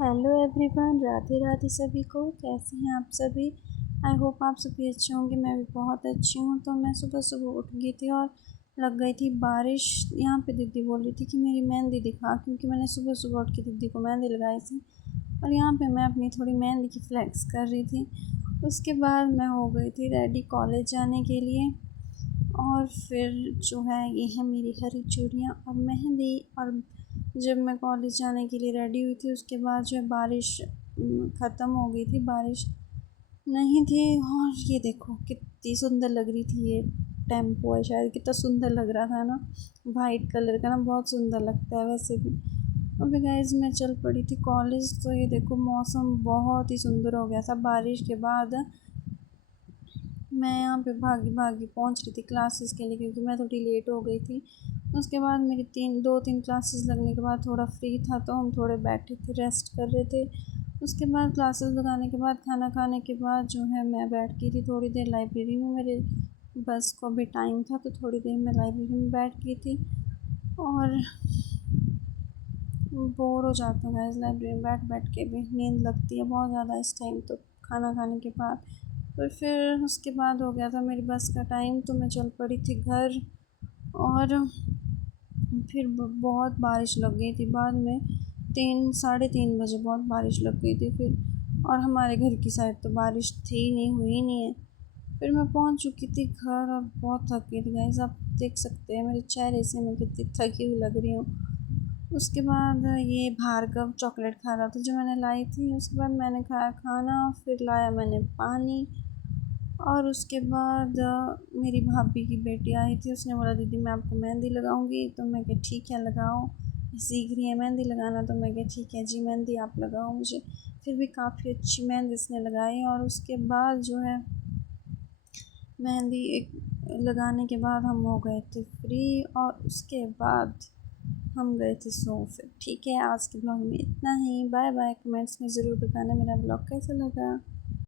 Hello everyone, Radhe Radhe सभी को। कैसे हैं आप सभी? आई होप आप सभी अच्छे होंगे। मैं भी बहुत अच्छी हूँ। तो मैं सुबह सुबह उठ गई थी और लग गई थी बारिश। यहाँ पे दीदी बोल रही थी कि मेरी मेहंदी दिखा, क्योंकि मैंने सुबह सुबह उठ के दीदी को मेहंदी लगाई थी। और यहाँ पे मैं अपनी थोड़ी मेहंदी की फ्लैक्स कर रही थी। उसके बाद मैं हो गई थी रेडी कॉलेज जाने के लिए। और फिर जो है ये है मेरी हरी चूड़ियाँ और मेहंदी। और जब मैं कॉलेज जाने के लिए रेडी हुई थी, उसके बाद जो है बारिश ख़त्म हो गई थी। बारिश नहीं थी। और ये देखो कितनी सुंदर लग रही थी। ये टेम्पो है शायद, कितना सुंदर लग रहा था ना। वाइट कलर का ना, बहुत सुंदर लगता है वैसे भी। और फिर गाइस मैं चल पड़ी थी कॉलेज। तो ये देखो मौसम बहुत ही सुंदर हो गया था बारिश के बाद। मैं यहाँ पे भागी भागी पहुँच रही थी क्लासेस के लिए, क्योंकि मैं थोड़ी लेट हो गई थी। उसके बाद मेरी दो तीन क्लासेस लगने के बाद थोड़ा फ्री था, तो हम थोड़े बैठे थे, रेस्ट कर रहे थे। उसके बाद क्लासेस लगाने के बाद खाना खाने के बाद जो है मैं बैठ गई थी थोड़ी देर लाइब्रेरी में। मेरे बस को भी टाइम था, तो थोड़ी देर मैं लाइब्रेरी में बैठ गई थी। और बोर हो जाते हैं गाइस लाइब्रेरी में बैठ बैठ के भी। नींद लगती है बहुत ज़्यादा इस टाइम तो, खाना खाने के बाद। फिर उसके बाद हो गया था मेरी बस का टाइम, तो मैं चल पड़ी थी घर। और फिर बहुत बारिश लग गई थी बाद में। 3 साढ़े 3 बजे बहुत बारिश लग गई थी फिर। और हमारे घर की साइड तो बारिश थी नहीं, हुई नहीं है। फिर मैं पहुंच चुकी थी घर और बहुत थक गई थी गाइस। आप देख सकते हैं मेरे चेहरे से मैं कितनी थकी हुई लग रही हूँ। उसके बाद ये भार्गव चॉकलेट खा रहा था जो मैंने लाई थी। उसके बाद मैंने खाया खाना, फिर लाया मैंने पानी। और उसके बाद मेरी भाभी की बेटी आई थी, उसने बोला दीदी मैं आपको मेहंदी लगाऊंगी। तो मैं कहा ठीक है लगाओ, सीख रही है मेहंदी लगाना। तो मैं कहा ठीक है जी, मेहंदी आप लगाओ मुझे। फिर भी काफ़ी अच्छी मेहंदी इसने लगाई। और उसके बाद जो है मेहंदी एक लगाने के बाद हम हो गए थे फ्री। और उसके बाद हम गए थे सो। फिर ठीक है, आज के ब्लॉग में इतना ही। Bye bye. कमेंट्स में ज़रूर बताना मेरा ब्लॉग कैसा लगा।